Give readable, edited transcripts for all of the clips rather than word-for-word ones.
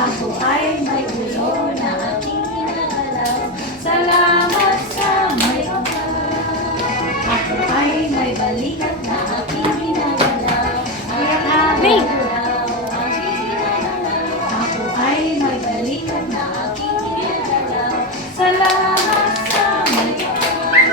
Ako ay may ulo na aking ginagalaw. Salamat sa may kapal. Ako ay may balikat na aking ginagalaw. Aking ginagalaw, aking ginagalaw. Ako ay may balikat na aking ginagalaw. Salamat sa may kapal.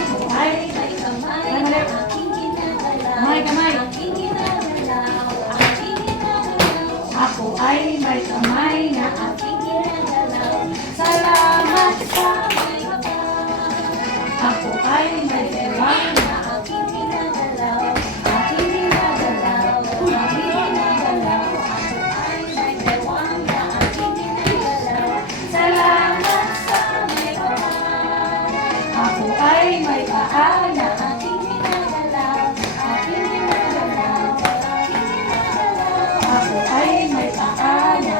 Ako ay may kamay na aking ginagalaw. Aking ginagalaw, aking ginagalaw. Ako ay may kamay na aking ginagalaw. Salamat sa may kapal. Ako ay may kamay na aking ginagalaw. Aking ginagalaw, aking ginagalaw. Ako ay may bewang na aking ginagalaw. Salamat sa may kapal. Ako ay may paa na aking ginagalaw. Aking ginagalaw, aking ginagalaw. Ako ay may paa na